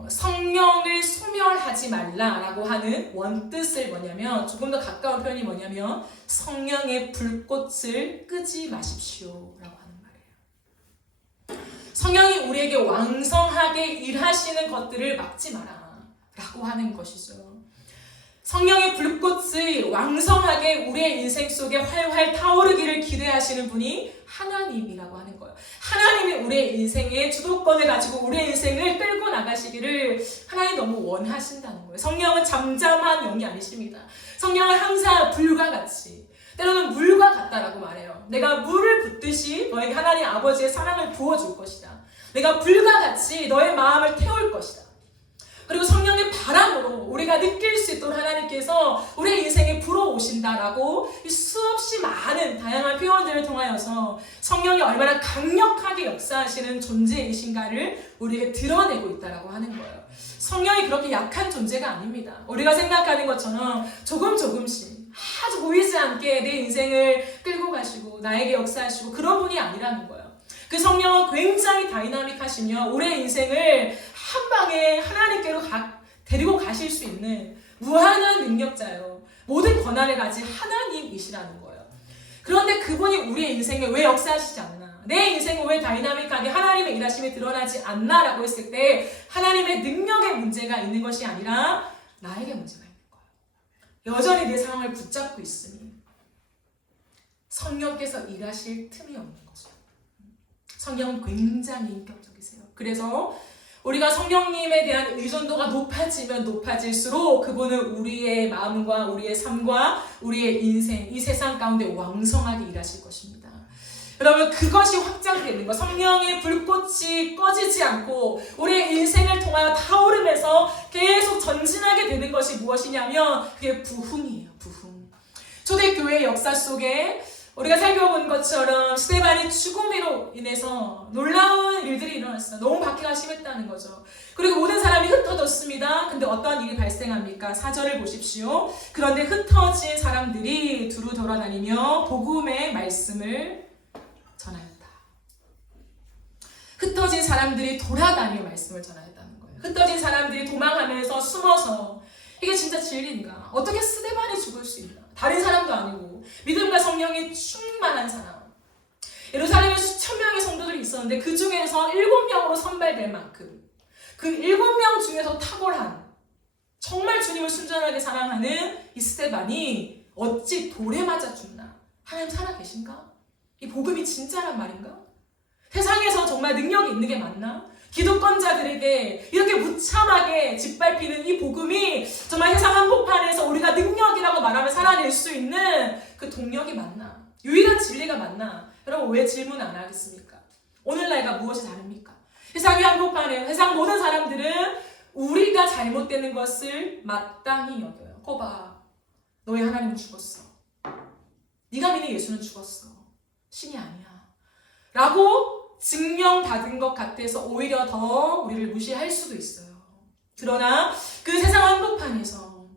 성령을 소멸하지 말라라고 하는 원뜻을 뭐냐면 조금 더 가까운 표현이 뭐냐면 성령의 불꽃을 끄지 마십시오 라고 하는 말이에요. 성령이 우리에게 왕성하게 일하시는 것들을 막지 마라 라고 하는 것이죠. 성령의 불꽃이 왕성하게 우리의 인생 속에 활활 타오르기를 기대하시는 분이 하나님이라고 하는 거예요. 하나님이 우리의 인생의 주도권을 가지고 우리의 인생을 끌고 나가시기를 하나님 너무 원하신다는 거예요. 성령은 잠잠한 영이 아니십니다. 성령은 항상 불과 같이 때로는 물과 같다라고 말해요. 내가 물을 붓듯이 너에게 하나님 아버지의 사랑을 부어줄 것이다. 내가 불과 같이 너의 마음을 태울 것이다. 그리고 성령의 바람으로 우리가 느낄 수 있도록 하나님께서 우리의 인생에 불어오신다라고 수없이 많은 다양한 표현들을 통하여서 성령이 얼마나 강력하게 역사하시는 존재이신가를 우리에게 드러내고 있다라고 하는 거예요. 성령이 그렇게 약한 존재가 아닙니다. 우리가 생각하는 것처럼 조금씩 아주 보이지 않게 내 인생을 끌고 가시고 나에게 역사하시고 그런 분이 아니라는 거예요. 그 성령은 굉장히 다이나믹하시며 우리의 인생을 한 방에 하나님께로 데리고 가실 수 있는 무한한 능력자요. 모든 권한을 가진 하나님이시라는 거예요. 그런데 그분이 우리의 인생에 왜 역사하시지 않나? 내 인생은 왜 다이나믹하게 하나님의 일하심이 드러나지 않나라고 했을 때 하나님의 능력의 문제가 있는 것이 아니라 나에게 문제가 있는 거예요. 여전히 내 상황을 붙잡고 있으니 성령께서 일하실 틈이 없는 거죠. 성령은 굉장히 인격적이세요. 그래서 우리가 성령님에 대한 의존도가 높아지면 높아질수록 그분은 우리의 마음과 우리의 삶과 우리의 인생, 이 세상 가운데 왕성하게 일하실 것입니다. 여러분, 그것이 확장되는 것, 성령의 불꽃이 꺼지지 않고 우리의 인생을 통하여 타오르면서 계속 전진하게 되는 것이 무엇이냐면 그게 부흥이에요. 부흥. 초대교회의 역사 속에 우리가 살펴본 것처럼 스데반이 죽음으로 인해서 놀라운 일들이 일어났어요. 너무 박해가 심했다는 거죠. 그리고 모든 사람이 흩어졌습니다. 근데 어떠한 일이 발생합니까? 4절을 보십시오. 그런데 흩어진 사람들이 두루 돌아다니며 복음의 말씀을 전하였다. 흩어진 사람들이 돌아다니며 말씀을 전하였다는 거예요. 흩어진 사람들이 도망하면서 숨어서 이게 진짜 진리인가? 어떻게 스데반이 죽을 수 있나? 다른 사람도 아니고 믿음과 성령이 충만한 사람. 예루살렘에 수천 명의 성도들이 있었는데 그 중에서 7명으로 선발될 만큼 그 7명 중에서 탁월한 정말 주님을 순전하게 사랑하는 이 스데반이 어찌 돌에 맞아 죽나? 하나님 살아계신가? 이 복음이 진짜란 말인가? 세상에서 정말 능력이 있는 게 맞나? 기독권자들에게 이렇게 무참하게 짓밟히는 이 복음이 정말 세상 한복판에서 우리가 능력이라고 말하며 살아낼 수 있는 그 동력이 맞나? 유일한 진리가 맞나? 여러분 왜 질문 안 하겠습니까? 오늘날과 무엇이 다릅니까? 세상의 한복판에 세상 모든 사람들은 우리가 잘못되는 것을 마땅히 여겨요. 거봐, 너의 하나님은 죽었어. 네가 믿는 예수는 죽었어. 신이 아니야. 라고 증명받은 것 같아서 오히려 더 우리를 무시할 수도 있어요. 그러나 그 세상 한복판에서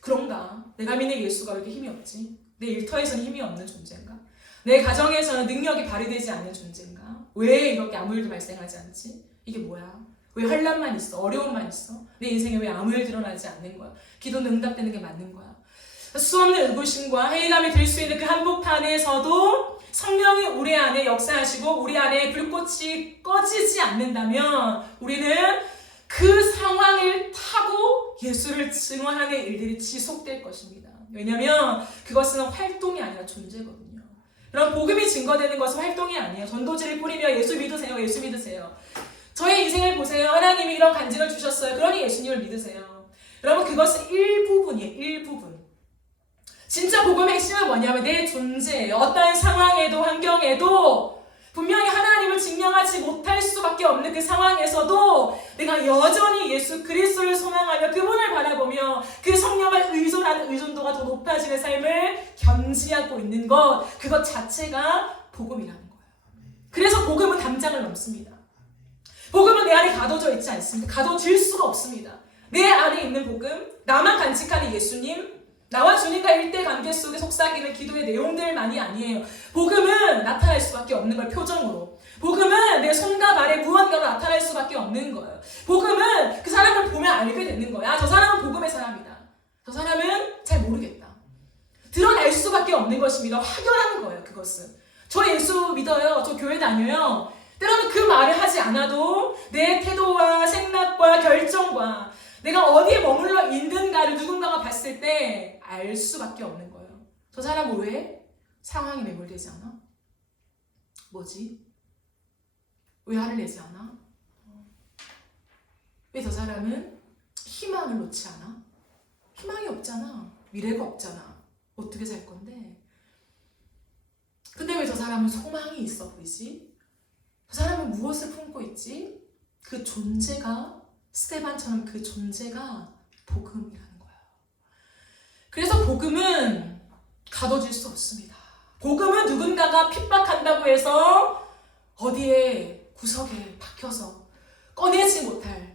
그런가? 내가 믿는 예수가 왜 이렇게 힘이 없지? 내 일터에서는 힘이 없는 존재인가? 내 가정에서는 능력이 발휘되지 않는 존재인가? 왜 이렇게 아무 일도 발생하지 않지? 이게 뭐야? 왜 환난만 있어? 어려움만 있어? 내 인생에 왜 아무 일 드러나지 않는 거야? 기도는 응답되는 게 맞는 거야? 수없는 의구심과 회의감이 들 수 있는 그 한복판에서도 성령이 우리 안에 역사하시고 우리 안에 불꽃이 꺼지지 않는다면 우리는 그 상황을 타고 예수를 증언하는 일들이 지속될 것입니다. 왜냐하면 그것은 활동이 아니라 존재거든요. 그럼 복음이 증거되는 것은 활동이 아니에요. 전도지를 뿌리며 예수 믿으세요. 예수 믿으세요. 저의 인생을 보세요. 하나님이 이런 간증을 주셨어요. 그러니 예수님을 믿으세요. 여러분 그것은 일부분이에요. 일부분. 진짜 복음의 핵심은 뭐냐면 내 존재예요. 어떠한 상황에도 환경에도 분명히 하나님을 증명하지 못할 수밖에 없는 그 상황에서도 내가 여전히 예수 그리스도를 소망하며 그분을 바라보며 그 성령을 의존하는 의존도가 더 높아지는 삶을 견지하고 있는 것, 그것 자체가 복음이라는 거예요. 그래서 복음은 담장을 넘습니다. 복음은 내 안에 가둬져 있지 않습니다. 가둬질 수가 없습니다. 내 안에 있는 복음, 나만 간직하는 예수님, 나와 주님과 일대 관계 속에 속삭이는 기도의 내용들만이 아니에요. 복음은 나타날 수밖에 없는 걸 표정으로. 복음은 내 손과 발에 무언가가 나타날 수밖에 없는 거예요. 복음은 그 사람을 보면 알게 되는 거야. 아, 저 사람은 복음의 사람이다. 저 사람은 잘 모르겠다. 드러날 수밖에 없는 것입니다. 확연한 거예요. 그것은. 저 예수 믿어요. 저 교회 다녀요. 때로는 그 말을 하지 않아도 내 태도와 생각과 결정과 내가 어디에 머물러 있는가를 누군가가 봤을 때 알 수밖에 없는 거예요. 저 사람은 왜 상황이 매몰되지 않아? 뭐지? 왜 화를 내지 않아? 왜 저 사람은 희망을 놓지 않아? 희망이 없잖아. 미래가 없잖아. 어떻게 살 건데? 근데 왜 저 사람은 소망이 있어 보이지? 저 사람은 무엇을 품고 있지? 그 존재가 스테반처럼 그 존재가 복음이라는 거예요. 그래서 복음은 가둬질 수 없습니다. 복음은 누군가가 핍박한다고 해서 어디에 구석에 박혀서 꺼내지 못할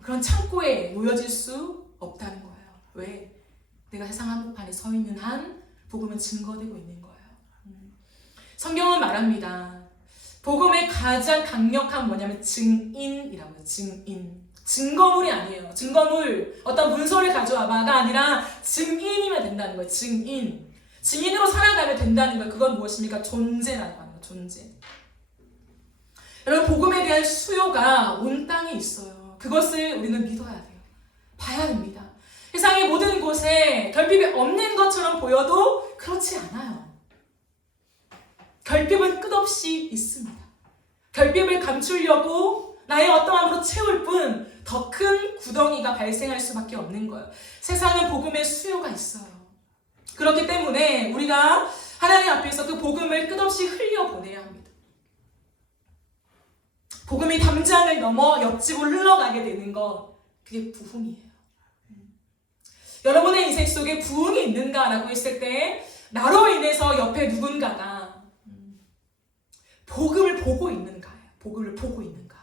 그런 창고에 놓여질 수 없다는 거예요. 왜? 내가 세상 한복판에 서 있는 한 복음은 증거되고 있는 거예요. 성경은 말합니다. 복음의 가장 강력한 뭐냐면 증인이라고 해요. 증인. 증거물이 아니에요. 증거물, 어떤 문서를 가져와봐가 아니라 증인이면 된다는 거예요. 증인. 증인으로 살아가면 된다는 거예요. 그건 무엇입니까? 존재라는 거예요. 존재. 여러분, 복음에 대한 수요가 온 땅에 있어요. 그것을 우리는 믿어야 돼요. 봐야 됩니다. 세상의 모든 곳에 결핍이 없는 것처럼 보여도 그렇지 않아요. 결핍은 끝없이 있습니다. 결핍을 감추려고 나의 어떠함으로 채울 뿐 더 큰 구덩이가 발생할 수밖에 없는 거예요. 세상은 복음의 수요가 있어요. 그렇기 때문에 우리가 하나님 앞에서 그 복음을 끝없이 흘려보내야 합니다. 복음이 담장을 넘어 옆집으로 흘러가게 되는 것, 그게 부흥이에요. 여러분의 인생 속에 부흥이 있는가라고 했을 때 나로 인해서 옆에 누군가가 복음을 보고 있는가예요. 복음을 보고 있는가.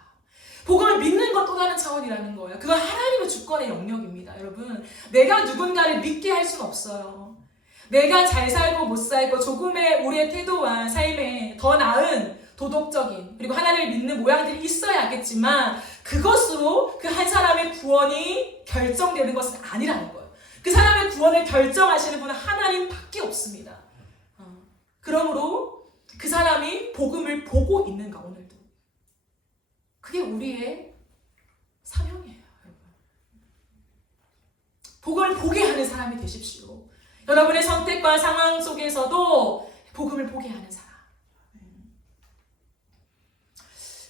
복음을 믿는 건 또 다른 차원이라는 거예요. 그건 하나님의 주권의 영역입니다. 여러분, 내가 누군가를 믿게 할 수는 없어요. 내가 잘 살고 못 살고 조금의 우리의 태도와 삶에 더 나은 도덕적인 그리고 하나님을 믿는 모양들이 있어야겠지만 그것으로 그 한 사람의 구원이 결정되는 것은 아니라는 거예요. 그 사람의 구원을 결정하시는 분은 하나님밖에 없습니다. 그러므로 그 사람이 복음을 보고 있는가 오늘도. 그게 우리의 사명이에요. 여러분. 복음을 보게 하는 사람이 되십시오. 여러분의 선택과 상황 속에서도 복음을 보게 하는 사람.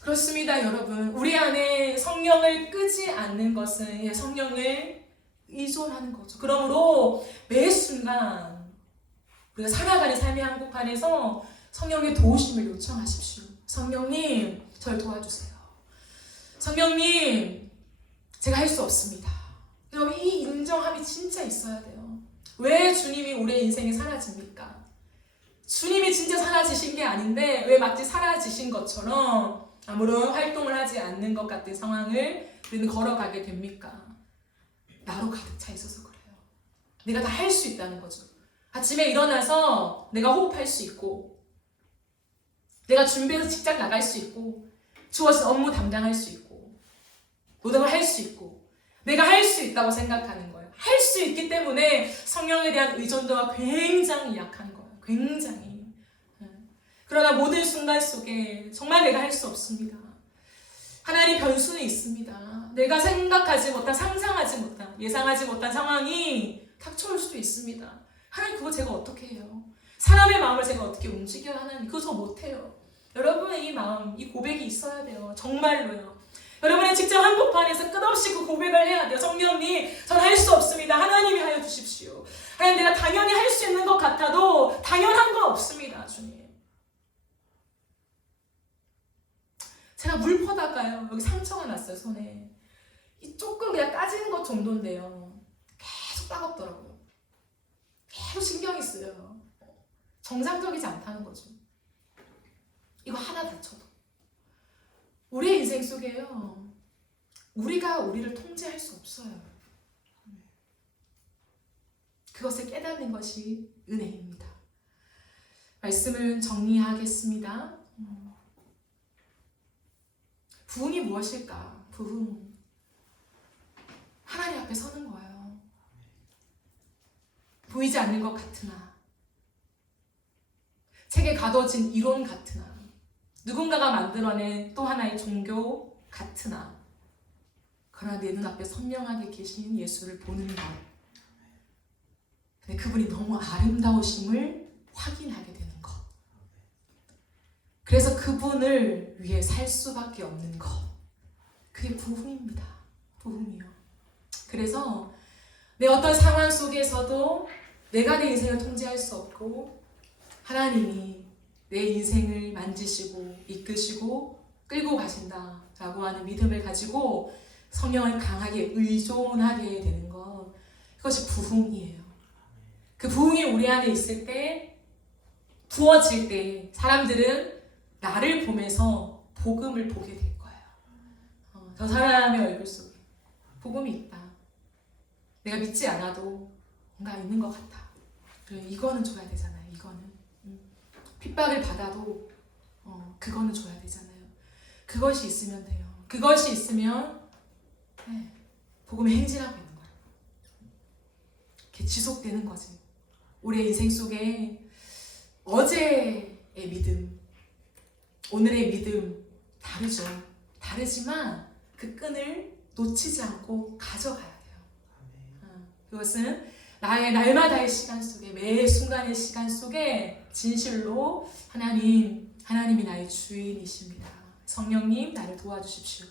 그렇습니다, 여러분. 우리 안에 성령을 끄지 않는 것은 성령을 의존하는 거죠. 그러므로 매 순간 우리가 살아가는 삶의 한복판에서 성령의 도우심을 요청하십시오. 성령님, 저를 도와주세요. 성령님, 제가 할 수 없습니다. 여러분, 이 인정함이 진짜 있어야 돼요. 왜 주님이 우리의 인생에 사라집니까? 주님이 진짜 사라지신 게 아닌데 왜 마치 사라지신 것처럼 아무런 활동을 하지 않는 것 같은 상황을 우리는 걸어가게 됩니까? 나로 가득 차 있어서 그래요. 내가 다 할 수 있다는 거죠. 아침에 일어나서 내가 호흡할 수 있고 내가 준비해서 직장 나갈 수 있고 주어진 업무 담당할 수 있고 모든 걸 할 수 있고 내가 할 수 있다고 생각하는 거예요. 할 수 있기 때문에 성령에 대한 의존도가 굉장히 약한 거예요. 굉장히. 그러나 모든 순간 속에 정말 내가 할 수 없습니다. 하나님 변수는 있습니다. 내가 생각하지 못한, 상상하지 못한, 예상하지 못한 상황이 닥쳐올 수도 있습니다. 하나님 그거 제가 어떻게 해요? 사람의 마음을 제가 어떻게 움직여요? 하나님 그거 저 못해요. 여러분의 이 마음, 이 고백이 있어야 돼요. 정말로요. 여러분의 직장 한복판에서 끝없이 그 고백을 해야 돼요. 성령님, 전 할 수 없습니다. 하나님이 하여 주십시오. 하나님 내가 당연히 할 수 있는 것 같아도 당연한 거 없습니다. 주님. 제가 물 퍼다가요. 여기 상처가 났어요. 손에. 이 조금 그냥 까지는 것 정도인데요. 계속 따갑더라고요. 계속 신경이 쓰여요. 정상적이지 않다는 거죠. 이거 하나 다쳐도. 우리의 인생 속에요. 우리가 우리를 통제할 수 없어요. 그것을 깨닫는 것이 은혜입니다. 말씀을 정리하겠습니다. 부흥이 무엇일까? 부흥. 하나님 앞에 서는 거예요. 보이지 않는 것 같으나, 책에 가둬진 이론 같으나, 누군가가 만들어낸 또 하나의 종교 같으나, 그러나 내 눈앞에 선명하게 계신 예수를 보는 것. 근데 그분이 너무 아름다우심을 확인하게 되는 것. 그래서 그분을 위해 살 수밖에 없는 것. 그게 부흥입니다. 부흥이요. 그래서 내 어떤 상황 속에서도 내가 내 인생을 통제할 수 없고 하나님이 내 인생을 만지시고 이끄시고 끌고 가신다라고 하는 믿음을 가지고 성령을 강하게 의존하게 되는 것. 그것이 부흥이에요. 그 부흥이 우리 안에 있을 때, 부어질 때 사람들은 나를 보면서 복음을 보게 될 거예요. 저 사람의 얼굴 속에 복음이 있다. 내가 믿지 않아도 뭔가 있는 것 같아. 그래, 이거는 줘야 되잖아요. 이거는 핍박을 받아도 그거는 줘야 되잖아요. 그것이 있으면 돼요. 그것이 있으면 복음이 행진하고 있는 거예요. 이렇게 지속되는 거지. 우리의 인생 속에 어제의 믿음, 오늘의 믿음 다르죠. 다르지만 그 끈을 놓치지 않고 가져가야 돼요. 그것은 나의 날마다의 시간 속에, 매 순간의 시간 속에 진실로 하나님이 나의 주인이십니다. 성령님 나를 도와주십시오.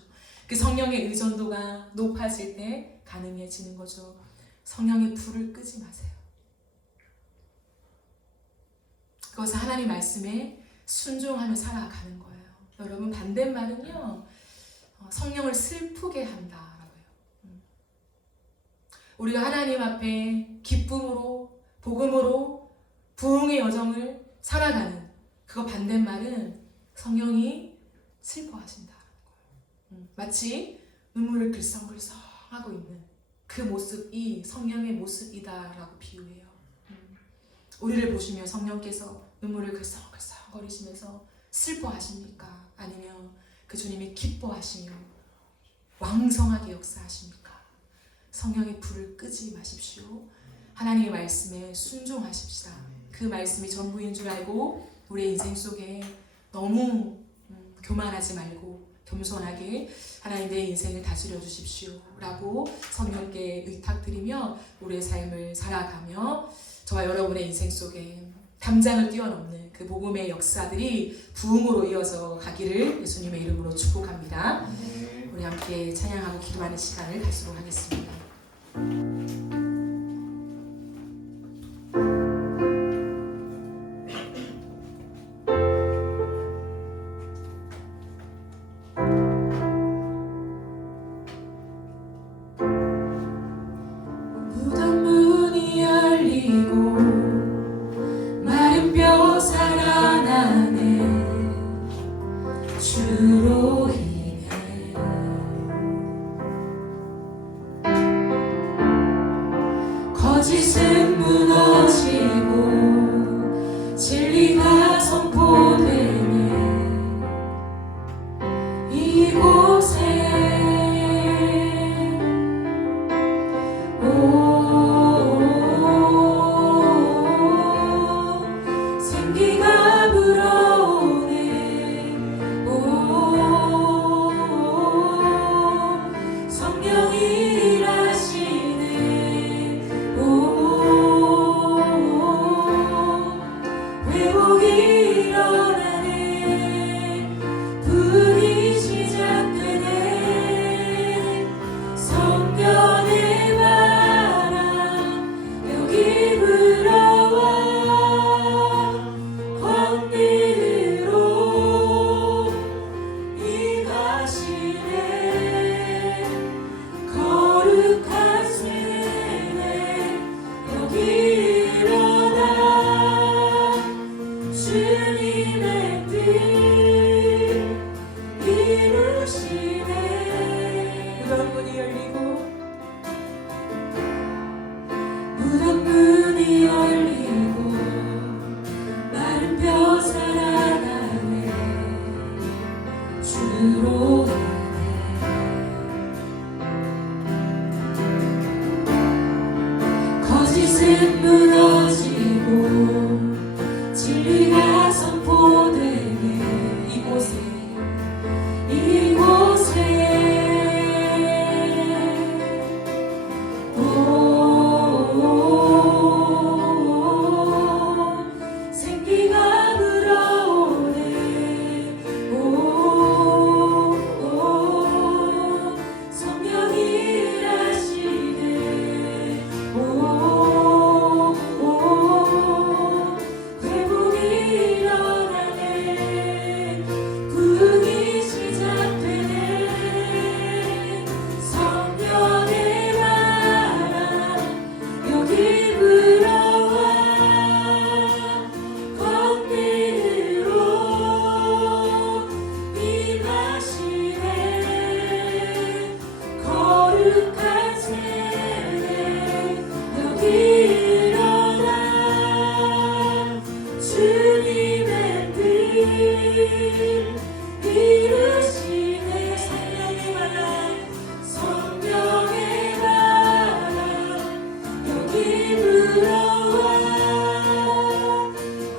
그 성령의 의존도가 높아질 때 가능해지는 거죠. 성령의 불을 끄지 마세요. 그것은 하나님 말씀에 순종하며 살아가는 거예요. 여러분 반대말은요. 성령을 슬프게 한다라고요. 우리가 하나님 앞에 기쁨으로 복음으로 부흥의 여정을 살아가는 그거 반대말은 성령이 슬퍼하신다라는 거예요. 마치 눈물을 글썽글썽하고 있는 그 모습이 성령의 모습이다라고 비유해요. 우리를 보시며 성령께서 눈물을 글썽글썽거리시면서 슬퍼하십니까? 아니면 그 주님이 기뻐하시며 왕성하게 역사하십니까? 성령의 불을 끄지 마십시오. 하나님의 말씀에 순종하십시다. 그 말씀이 전부인 줄 알고 우리의 인생 속에 너무 교만하지 말고 겸손하게 하나님 내 인생을 다스려 주십시오 라고 성령께 의탁드리며 우리의 삶을 살아가며 저와 여러분의 인생 속에 담장을 뛰어넘는 그 복음의 역사들이 부흥으로 이어져 가기를 예수님의 이름으로 축복합니다. 우리 함께 찬양하고 기도하는 시간을 갖도록 하겠습니다. 주로 인해 임하시네. 무덤 문이 열리고 무덤 문이 열리고 마른 뼈 살아나네. 주로 거짓은 무너지고 진리가 선포되네. 이곳에 생기가 불어오네. 성령이 일하시네. 회복이 일어나네. 부흥이 시작되네. 성령의 바람 여기 불어와 권능으로 임하시네. 거룩한 세례 여기 일어나 주님의 뜻 이루시네. 성령의 바람 여기 불어와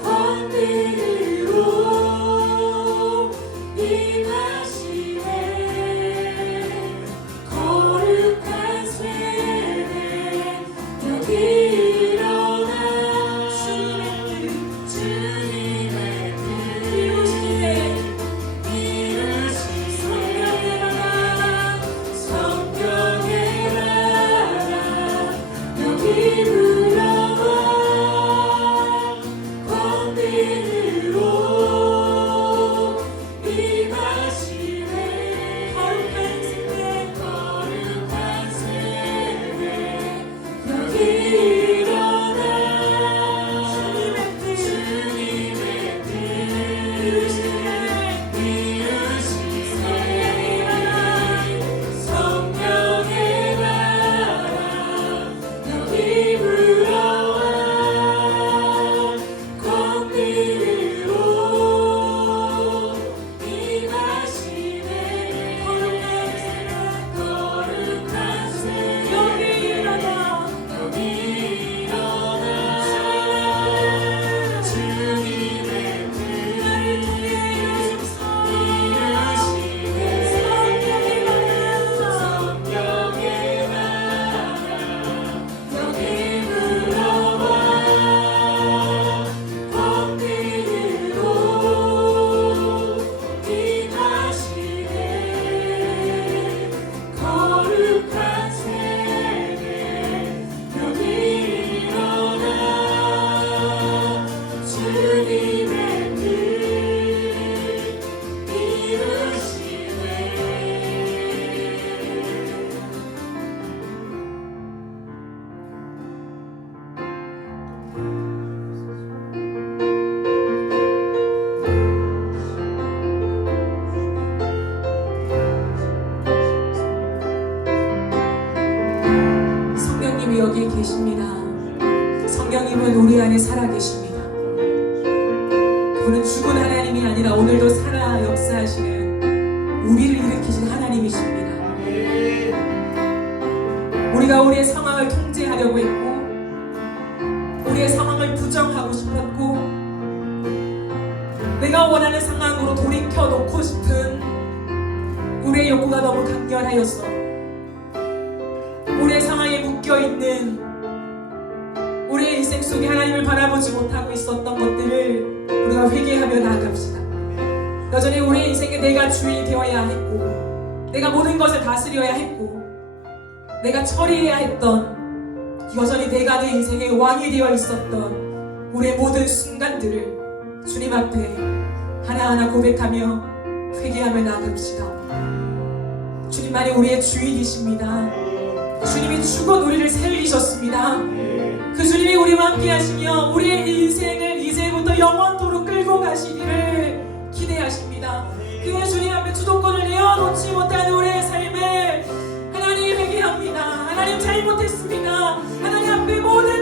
권능으로 임하시네. 거룩한 세례 여기 일어나 주님의 뜻 이루시네. 성령의 바람 여기 불어와 권능으로 임하시네. 거룩한 세례 여기 일어나 주님의 뜻 이루시네. 성령의 바람 여기 불어와 권능으로 임하시네. 거룩한 세례 여기 일어나 주님의 뜻 나를 통해 이루시네. 성령의 바람 여기 불어와 권능으로 임하시네. 거룩한 세례 여기 일어나 주님의 뜻 이루시네. 성령님이 여기 계십니다. 성령님은 우리 안에 살아계십니다. 그분은 죽은 하나님이 아니라 오늘도 살아 역사하시는 우리를 일으키신 하나님이십니다. 우리가 우리의 상황을 통제하려고 했고 우리의 상황을 부정하고 싶었고 내가 원하는 상황으로 돌이켜 놓고 싶은 우리의 욕구가 너무 강렬하였어. 우리의 상황에 묶여있는 우리의 인생 속에 하나님을 바라보지 못하고 있었던 것들을 우리가 회개하며 나아갑시다. 여전히 우리의 인생에 내가 주인이 되어야 했고 내가 모든 것을 다스려야 했고 내가 처리해야 했던 여전히 내가 내 인생의 왕이 되어 있었던 우리의 모든 순간들을 주님 앞에 하나하나 고백하며 회개하며 나아갑시다. 주님만이 우리의 주인이십니다. 주님이 죽어 우리를 살리셨습니다. 그 주님이 우리와 함께 하시며 우리의 인생을 이제부터 영원토록 끌고 가시기를 기대하십니다. 그 주님 앞에 주도권을 내어놓지 못한 우리의 삶을 하나님 회개합니다. 하나님 잘못했습니다. 하나님 앞에 모든